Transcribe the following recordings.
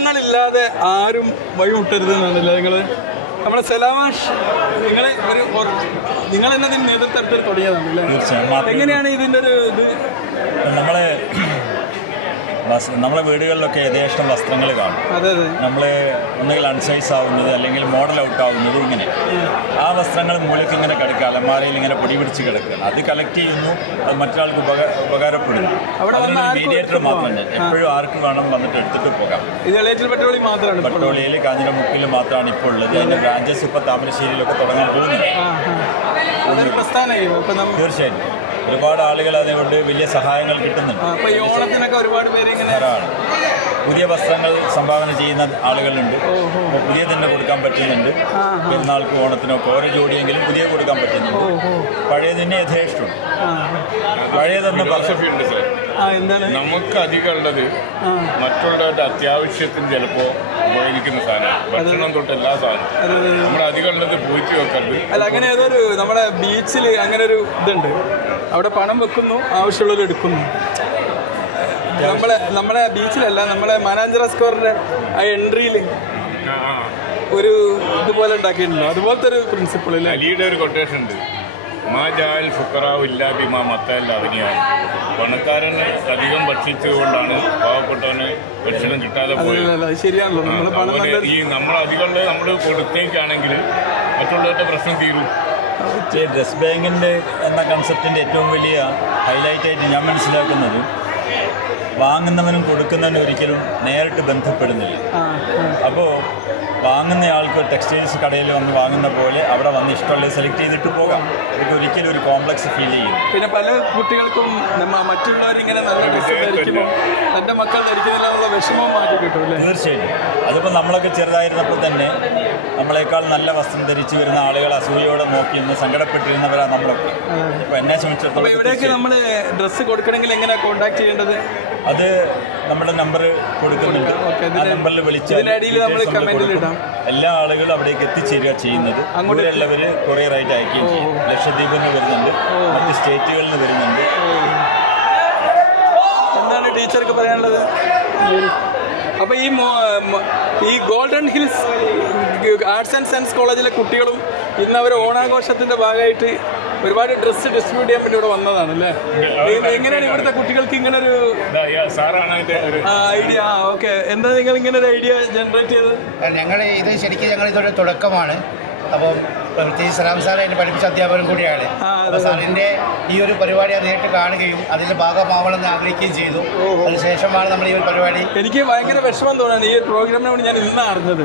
സ്ഥലങ്ങളില്ലാതെ ആരും വഴിമുട്ടരുത് എന്നല്ല നിങ്ങൾ നമ്മുടെ സലാമാഷ് നിങ്ങൾ ഒരു നിങ്ങൾ തന്നെ നേതൃത്വത്തിൽ തുടങ്ങിയതാണ് മാത്രമേ എങ്ങനെയാണ് ഇതിന്റെ ഒരു ഇത്? നമ്മളെ നമ്മളെ വീടുകളിലൊക്കെ യഥേഷ്ടം വസ്ത്രങ്ങൾ കാണും. നമ്മൾ ഒന്നുകിൽ അൺസൈസ് ആവുന്നത് അല്ലെങ്കിൽ മോഡൽ ഔട്ട് ആവുന്നത് ഇങ്ങനെ. ആ വസ്ത്രങ്ങൾ മൂലയ്ക്ക് ഇങ്ങനെ കിടക്കുക അലമാരയിൽ ഇങ്ങനെ പൊടി പിടിച്ച് കിടക്കുക. അത് കളക്ട് ചെയ്യുന്നു അത് മറ്റൊരാൾക്ക് ഉപക ഉപകാരപ്പെടുന്നു. അതിനൊരു മീഡിയേറ്റർ മാത്രമല്ല എപ്പോഴും ആർക്ക് വേണം വന്നിട്ട് എടുത്തിട്ട് പോകാം. ഇത് കാഞ്ഞിര പെട്രോളിയം മാത്രമാണ് ഇപ്പോൾ ഉള്ളത്. അതിന്റെ കാഞ്ഞിരമുക്കിൽ മാത്രമാണ് ഇപ്പോൾ ഉള്ളത്. അതിന്റെ ബ്രാഞ്ചസ് ഇപ്പോൾ താമരശ്ശേരിയിലൊക്കെ തുടങ്ങാൻ പോകുന്നത് ആ, ഒരുപാട് ആളുകൾ അതുകൊണ്ട് വലിയ സഹായങ്ങൾ കിട്ടുന്നുണ്ട്. ധാരാളം. പുതിയ വസ്ത്രങ്ങൾ സംഭാവന ചെയ്യുന്ന ആളുകളുണ്ട്. പുതിയ തന്നെ കൊടുക്കാൻ പറ്റുന്നുണ്ട്. പെരുന്നാൾക്ക് ഓണത്തിനൊക്കെ ഓരോ ജോഡിയെങ്കിലും പുതിയ കൊടുക്കാൻ പറ്റുന്നുണ്ട്. പഴയ തന്നെ യഥേഷ്ടമുണ്ട് ആ, പഴയ തന്നെ ഫിലോസഫി ഉണ്ട് സാർ ആ എന്താണ്? നമുക്ക് അധികം ഉള്ളത് മറ്റുള്ളവരുടെ അത്യാവശ്യത്തിന് ചിലപ്പോൾ ഉപയോഗിക്കുന്ന സാധനമാണ്. ഭക്ഷണം തൊട്ട് എല്ലാ സാധനവും. നമ്മുടെ അധികം ഉള്ളത് പോയിട്ട് വെക്കരുത്. അല്ല അങ്ങനെ ഏതൊരു നമ്മുടെ ബീച്ചിൽ അങ്ങനെ ഒരു ഇതുണ്ട്. അവിടെ പണം വെക്കുന്നു ആവശ്യമുള്ളത് എടുക്കുന്നു. നമ്മളെ നമ്മളെ ബീച്ചിലല്ല നമ്മളെ മാനാഞ്ചിറ സ്ക്വയറിന്റെ ആ എൻട്രിയിൽ. ഒരു ഇതുപോലെ ഉണ്ടാക്കിയിട്ടുണ്ടല്ലോ അതുപോലത്തെ ഒരു പ്രിൻസിപ്പിൾ അല്ലേ? അലിയുടെ ഒരു കൊട്ടേഷൻ ഉണ്ട്. മാ ജാൽ ഫുക്കറാവ് ഇല്ലാ ബിമാ മത്തല്ല അതിനെയാണ് പണക്കാരനെ അധികം ഭക്ഷിച്ചുകൊണ്ടാണ് പാവപ്പെട്ടവന് ഭക്ഷണം കിട്ടാതെ പോയത് ശരിയാണല്ലോ. നമ്മൾ പണം ഈ നമ്മൾ അധികം നമ്മൾ കൊടുത്തേക്കാണെങ്കിൽ മറ്റുള്ളവരുടെ പ്രശ്നം തീരും. ഡ്രസ് ബാങ്കിന്റെ എന്ന കൺസെപ്റ്റിന്റെ ഏറ്റവും വലിയ ഹൈലൈറ്റായിട്ട് ഞാൻ മനസ്സിലാക്കുന്നത് വാങ്ങുന്നവനും കൊടുക്കുന്നവനും ഒരിക്കലും നേരിട്ട് ബന്ധപ്പെടുന്നില്ല. അപ്പോൾ വാങ്ങുന്ന ആൾക്ക് ടെക്സ്റ്റൈൽസ് കടയിൽ വന്ന് വാങ്ങുന്ന പോലെ അവിടെ വന്ന് ഇഷ്ടമുള്ള സെലക്ട് ചെയ്തിട്ട് പോകാം. അവർക്ക് ഒരിക്കലും ഒരു കോംപ്ലക്സ് ഫീൽ ചെയ്യും പിന്നെ പല കുട്ടികൾക്കും മറ്റുള്ളവരിങ്ങനെ നല്ല ഡ്രസ്സ് ധരിക്കുമ്പോൾ തന്റെ മക്കൾ ധരിക്കുന്നില്ല വിഷമം മാറ്റി കിട്ടും അല്ലേ? തീർച്ചയായും അതിപ്പോൾ നമ്മളൊക്കെ ചെറുതായിരുന്നപ്പോൾ തന്നെ നമ്മളെക്കാൾ നല്ല വസ്ത്രം ധരിച്ചു വരുന്ന ആളുകൾ അസൂയോടെ നോക്കി ഒന്ന് സങ്കടപ്പെട്ടിരുന്നവരാണ് നമ്മളൊക്കെ. ഇപ്പൊ എന്നെ സംബന്ധിച്ചിടത്തോളം. നമ്മൾ ഡ്രസ്സ് കൊടുക്കണമെങ്കിൽ എങ്ങനെ ചെയ്യേണ്ടത്? അത് നമ്മുടെ നമ്പർ കൊടുക്കുന്നുണ്ട്. ആ നമ്പറിൽ വിളിച്ച് ഇതിനടിയിൽ നമ്മൾ comment ൽ ഇടാം. എല്ലാ ആളുകളും അവിടേക്ക് എത്തിച്ചേരുക ചെയ്യുന്നത്. അങ്ങോട്ടുള്ളവര് ആയിട്ട് അയക്കുകയും ചെയ്യും. ലക്ഷദ്വീപിൽ നിന്ന് വരുന്നുണ്ട് മറ്റ് സ്റ്റേറ്റുകളിൽ നിന്ന് വരുന്നുണ്ട് എന്താണ് ടീച്ചർക്ക് പറയാനുള്ളത്? അപ്പൊ ഈ മോ- ഈ golden hills arts and science കോളേജിലെ കുട്ടികളും ഇന്ന് അവർ ഓണാഘോഷത്തിന്റെ ഭാഗമായിട്ട് ഒരുപാട് ഡ്രസ്സ് ഡിസ്ട്രിബ്യൂട്ട് ചെയ്യാൻ വേണ്ടി ഇവിടെ വന്നതാണ് അല്ലേ? എങ്ങനെയാണ് ഇവിടുത്തെ കുട്ടികൾക്ക് ഇങ്ങനെ ഒരു ഐഡിയ ഓക്കെ എന്താ നിങ്ങൾ ഇങ്ങനെ ഒരു ഐഡിയ ജനറേറ്റ് ചെയ്തത്? ഞങ്ങൾ ഇത് ശരിക്കും ഞങ്ങൾ ഇതൊരു തുടക്കമാണ്. അപ്പം പ്രത്യേകിച്ച് സലാം സാർ എന്നെ പഠിപ്പിച്ച അധ്യാപകൻ കൂടിയാണ്. അപ്പോൾ സാറിന്റെ ഈ ഒരു പരിപാടി അത് നേരിട്ട് കാണുകയും അതിന്റെ ഭാഗമാവണമെന്ന് ആഗ്രഹിക്കുകയും ചെയ്തു. അതിനുശേഷമാണ് നമ്മൾ ഈ ഒരു പരിപാടി എനിക്ക് ഭയങ്കര വിഷമം തോന്നുന്നു ഈ പ്രോഗ്രാമിനെ വേണ്ടി ഞാൻ ഇന്ന് അറിഞ്ഞത്.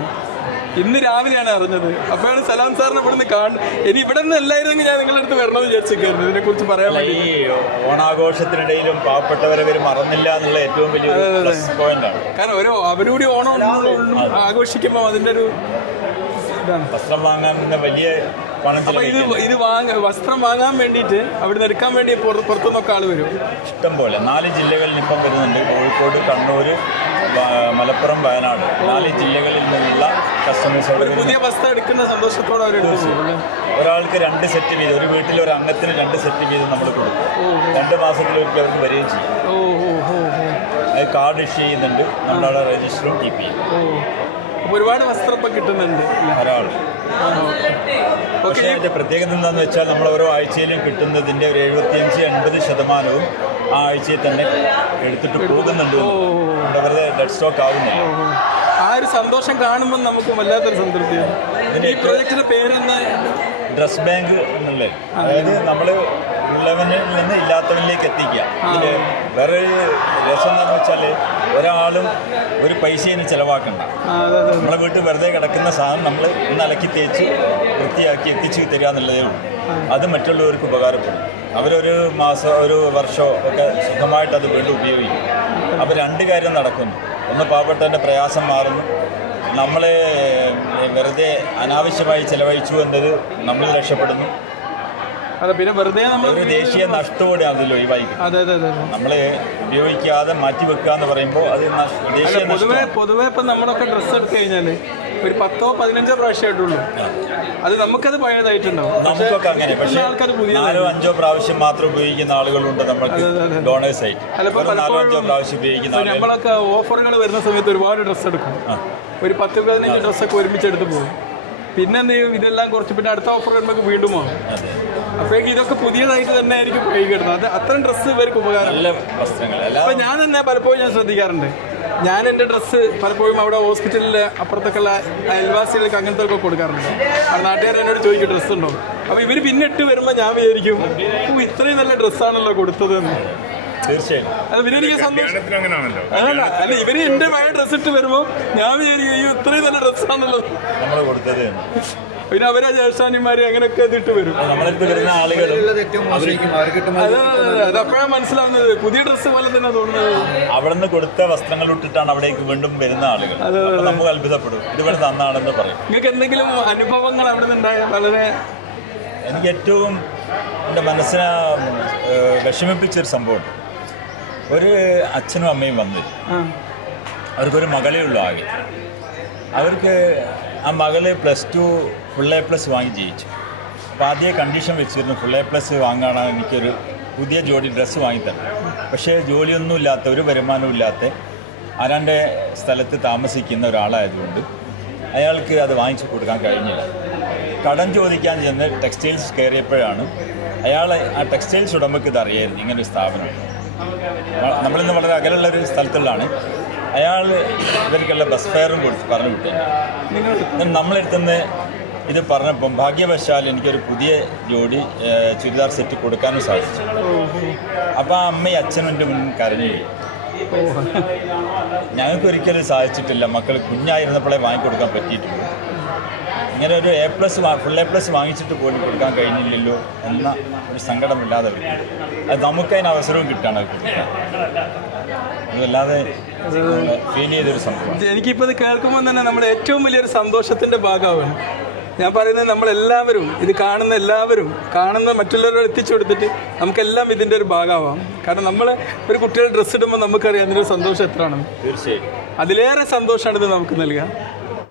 ഇന്ന് രാവിലെയാണ് അറിഞ്ഞത്. അപ്പോഴാണ് സലാം സാറിനെ ഇവിടെ നിന്ന് കാണുന്നത് ഇനി ഇവിടെ നിന്ന് എല്ലായിരുന്നെങ്കിൽ ഞാൻ നിങ്ങളുടെ അടുത്ത് വരണമെന്ന് വിചാരിച്ചിരിക്കുന്നു ഇതിനെ കുറിച്ച് പറയാൻ ഈ ഓണാഘോഷത്തിനിടയിലും പാവപ്പെട്ടവരെ ഇവർ മറന്നില്ല എന്നുള്ള ഏറ്റവും വലിയ പോയിന്റാണ്. കാരണം ഓരോ അവരൂടി ഓണം ആഘോഷിക്കുമ്പോൾ അതിന്റെ ഒരു വസ്ത്രം വാങ്ങാൻ വലിയ പണം ഇത് ഇത് വാങ്ങ വസ്ത്രം വാങ്ങാൻ വേണ്ടിയിട്ട് അവിടുന്ന് എടുക്കാൻ വേണ്ടി പുറ- പുറത്തുനിന്നൊക്കെ ആൾ വരും. ഇഷ്ടം പോലെ. നാല് ജില്ലകളിൽ ഇപ്പം വരുന്നുണ്ട്. കോഴിക്കോട് കണ്ണൂർ മലപ്പുറം വയനാട്. നാല് ജില്ലകളിൽ നിന്നുള്ള കസ്റ്റമേഴ്സ് പുതിയ വസ്ത്രം എടുക്കുന്ന സന്തോഷത്തോടെ അവർ ഒരാൾക്ക് രണ്ട് സെറ്റ് വീതം ഒരു വീട്ടിൽ ഒരു അംഗത്തിന് രണ്ട് സെറ്റ് വീതം നമ്മൾ കൊടുക്കും. രണ്ട് മാസത്തിലൊരിക്കൽ അവർക്ക് വരികയും ചെയ്യും. അത് കാർഡ് ഇഷ്യൂ ചെയ്യുന്നുണ്ട്. നമ്മളവിടെ രജിസ്റ്ററും കീപ്പ് ചെയ്യും. ഒരുപാട് വസ്ത്രം ഇപ്പം കിട്ടുന്നുണ്ട്. ധാരാളം. പക്ഷേ അതിന്റെ പ്രത്യേകത എന്താണെന്ന് വെച്ചാൽ നമ്മൾ ഓരോ ആഴ്ചയിലും കിട്ടുന്നതിന്റെ ഒരു എഴുപത്തിയഞ്ച് എൺപത് ശതമാനവും ആ ആഴ്ചയിൽ തന്നെ എടുത്തിട്ട് പോകുന്നുണ്ട്. വെറുതെ ഡെഡ് സ്റ്റോക്ക് ആവുന്നില്ല. ആ ഒരു സന്തോഷം കാണുമ്പോൾ നമുക്ക് വല്ലാത്തൊരു സംതൃപ്തിയാണ്. ഈ പ്രോജക്റ്റിന്റെ പേരെന്താ ഡ്രസ് ബാങ്ക് എന്നുള്ളത് അതായത് നമ്മൾ ഉള്ളവനിൽ നിന്ന് ഇല്ലാത്തവനിലേക്ക് എത്തിക്കുക. അതിൽ വേറെ രസം എന്താണെന്ന് വെച്ചാൽ ഒരാളും ഒരു പൈസയും ചിലവാക്കണ്ട. ആ, അതെ അതെ നമ്മളെ വീട്ടിൽ വെറുതെ കിടക്കുന്ന സാധനം നമ്മൾ ഒന്ന് അലക്കി തേച്ച് വൃത്തിയാക്കി എത്തിച്ചു തരിക എന്നുള്ളതേ ഉള്ളൂ. അത് മറ്റുള്ളവർക്ക് ഉപകാരപ്പെടും. അവരൊരു മാസം ഒരു വർഷമോ ഒക്കെ സുഖമായിട്ട് അത് വീണ്ടും ഉപയോഗിക്കും. അപ്പോൾ രണ്ട് കാര്യം നടക്കുന്നു. ഒന്ന് പാവപ്പെട്ടവന്റെ പ്രയാസം മാറുന്നു. നമ്മളെ വെറുതെ അനാവശ്യമായി ചിലവഴിച്ചു എന്നത് നമ്മൾ രക്ഷപ്പെടുന്നു. അതെ പിന്നെ വെറുതെ നമ്മൾ ഒരു ദേശീയ നഷ്ടത്തോടെ അതിൽ ഒഴിവായിക്കും അതെ അതെ അതെ. നമ്മൾ ഉപയോഗിക്കാതെ മാറ്റി വെക്കുക എന്ന് പറയുമ്പോൾ അത് ദേശീയ പൊതുവെ പൊതുവെ ഇപ്പം നമ്മളൊക്കെ ഡ്രസ്സ് എടുത്തു കഴിഞ്ഞാൽ ഒരു പത്തോ പതിനഞ്ചോ പ്രാവശ്യമായിട്ടുള്ളൂ അത് നമുക്കത് പഴയതായിട്ടുണ്ടാവും. നമുക്കൊക്കെ അങ്ങനെ പക്ഷേ ആൾക്കാർ ആൾക്കാർ നാലോ അഞ്ചോ പ്രാവശ്യം മാത്രം ഉപയോഗിക്കുന്ന ആളുകളുണ്ട് നമ്മൾക്ക് ഡോണേഴ്സ് ആയിട്ട്. നാലോ അഞ്ചോ പ്രാവശ്യം ഉപയോഗിക്കുന്ന നമ്മളൊക്കെ ഓഫറുകൾ വരുന്ന സമയത്ത് ഒരുപാട് ഡ്രസ്സ് എടുക്കും. ഒരു പത്ത് പതിനഞ്ച് ഡ്രസ്സൊക്കെ ഒരുമിച്ച് എടുത്ത് പോകും. പിന്നെ എന്ത് ചെയ്യും? ഇതെല്ലാം കുറച്ച് പിന്നെ അടുത്ത ഓഫർ വരുമ്പോൾ വീണ്ടും പോകും അതെ. അപ്പോഴേക്ക് ഇതൊക്കെ പുതിയതായിട്ട് തന്നെ ആയിരിക്കും ഉപയോഗിക്കുന്നത് അത് അത്രയും ഡ്രസ്സ് ഇവർക്ക് ഉപകാരം. നല്ല വസ്ത്രങ്ങൾ. അപ്പൊ ഞാൻ തന്നെ പലപ്പോഴും ഞാൻ ശ്രദ്ധിക്കാറുണ്ട്. ഞാൻ എന്റെ ഡ്രസ്സ് പലപ്പോഴും അവിടെ ഹോസ്പിറ്റലിൽ അപ്പുറത്തൊക്കെയുള്ള അയൽവാസികൾക്ക് അങ്ങനത്തെ ഒക്കെ കൊടുക്കാറുണ്ട്. ആ നാട്ടുകാർ എന്നോട് ചോദിക്കും ഡ്രസ്സ് ഉണ്ടോ? അപ്പോൾ ഇവർ പിന്നെ ഇട്ട് വരുമ്പോൾ ഞാൻ വിചാരിക്കും "ഓ, ഇത്രയും നല്ല ഡ്രസ്സാണല്ലോ കൊടുത്തതെന്ന് തീർച്ചയായും. അത് പിന്നെ എനിക്ക് സന്തോഷം. അല്ല ഇവർ എന്റെ പഴയ ഡ്രസ്സ് ഇട്ട് വരുമ്പോ ഞാൻ വിചാരിക്കും അയ്യോ ഇത്രയും നല്ല ഡ്രസ്സാണല്ലോ നമ്മൾ കൊടുത്തത്. പിന്നെ അവരെ ജേഷാനിമാര് അങ്ങനെയൊക്കെ ഇതിട്ട് വരും. അത് അപ്പോഴാണ് മനസ്സിലാവുന്നത്. പുതിയ ഡ്രസ്സ് പോലെ തന്നെ തോന്നുന്നത്. അവിടെ നിന്ന് കൊടുത്ത വസ്ത്രങ്ങൾ ഇട്ടിട്ടാണ് അവിടേക്ക് വീണ്ടും വരുന്ന ആളുകൾ. നമുക്ക് അത്ഭുതപ്പെടും. ഇത് ഇവിടെ തന്നാണെന്ന് പറയും. നിങ്ങൾക്ക് എന്തെങ്കിലും അനുഭവങ്ങൾ അവിടെ നിന്നുണ്ടായ വളരെ എനിക്ക് ഏറ്റവും എന്റെ മനസ്സിനെ വിഷമിപ്പിച്ചൊരു സംഭവം ഒരു അച്ഛനും അമ്മയും വന്നു അവർക്കൊരു മകളേ ഉള്ളൂ ആകെ. അവർക്ക് ആ മകൾ plus two full A plus വാങ്ങി ജയിച്ചു അപ്പോൾ ആദ്യ കണ്ടീഷൻ വെച്ചിരുന്നു ഫുൾ എ പ്ലസ് വാങ്ങാനാണ് എനിക്കൊരു പുതിയ ജോലി ഡ്രസ്സ് വാങ്ങിത്തരണം പക്ഷേ ജോലിയൊന്നും ഇല്ലാത്ത ഒരു വരുമാനവും ഇല്ലാത്ത ആരാന്റെ സ്ഥലത്ത് താമസിക്കുന്ന ഒരാളായതുകൊണ്ട് അയാൾക്ക് അത് വാങ്ങിച്ചു കൊടുക്കാൻ കഴിഞ്ഞില്ല. കടം ചോദിക്കാൻ ചെന്ന് ടെക്സ്റ്റൈൽസ് കയറിയപ്പോഴാണ് അയാൾ ആ ടെക്സ്റ്റൈൽസ് ഉടമയ്ക്ക് ഇത് അറിയായിരുന്നു ഇങ്ങനൊരു സ്ഥാപനം. നമ്മളിന്ന് വളരെ അകലുള്ള ഒരു സ്ഥലത്തുള്ളതാണ്. അയാൾ ഇവർക്കുള്ള ബസ് ഫെയറും കൊടുത്ത് പറഞ്ഞു വിട്ടു. നിങ്ങൾ നമ്മളെടുത്തുനിന്ന് ഇത് പറഞ്ഞപ്പം ഭാഗ്യവശാൽ എനിക്കൊരു പുതിയ ജോഡി ചുരിദാർ സെറ്റ് കൊടുക്കാനും സാധിച്ചു. അപ്പോൾ ആ അമ്മയും അച്ഛനും എന്റെ മുന്നിൽ കരഞ്ഞു. ഞങ്ങൾക്ക് ഒരിക്കലും സാധിച്ചിട്ടില്ല. മക്കൾ കുഞ്ഞായിരുന്നപ്പോഴേ വാങ്ങിക്കൊടുക്കാൻ പറ്റിയിട്ടുള്ളൂ ഇങ്ങനെ ഒരു A plus full A plus വാങ്ങിച്ചിട്ട് പോലും കൊടുക്കാൻ കഴിഞ്ഞില്ലല്ലോ എന്ന ഒരു സങ്കടമില്ലാതെ അത് നമുക്കതിന് അവസരവും കിട്ടുകയാണ് അത് അതല്ലാതെ ഫീൽ ചെയ്തൊരു സംഭവം. എനിക്കിപ്പോൾ ഇത് കേൾക്കുമ്പോൾ തന്നെ നമ്മുടെ ഏറ്റവും വലിയൊരു സന്തോഷത്തിന്റെ ഭാഗമാണ് ഞാൻ പറയുന്നത് നമ്മളെല്ലാവരും ഇത് കാണുന്ന എല്ലാവരും കാണുന്ന മറ്റുള്ളവരോട് എത്തിച്ചു കൊടുത്തിട്ട് നമുക്കെല്ലാം ഇതിന്റെ ഒരു ഭാഗമാവാം. കാരണം നമ്മൾ ഒരു കുട്ടികളുടെ ഡ്രസ്സ് ഇടുമ്പോൾ നമുക്കറിയാം അതിന്റെ ഒരു സന്തോഷം എത്രയാണ് തീർച്ചയായും. അതിലേറെ സന്തോഷമാണ് ഇത് നമുക്ക് നൽകുക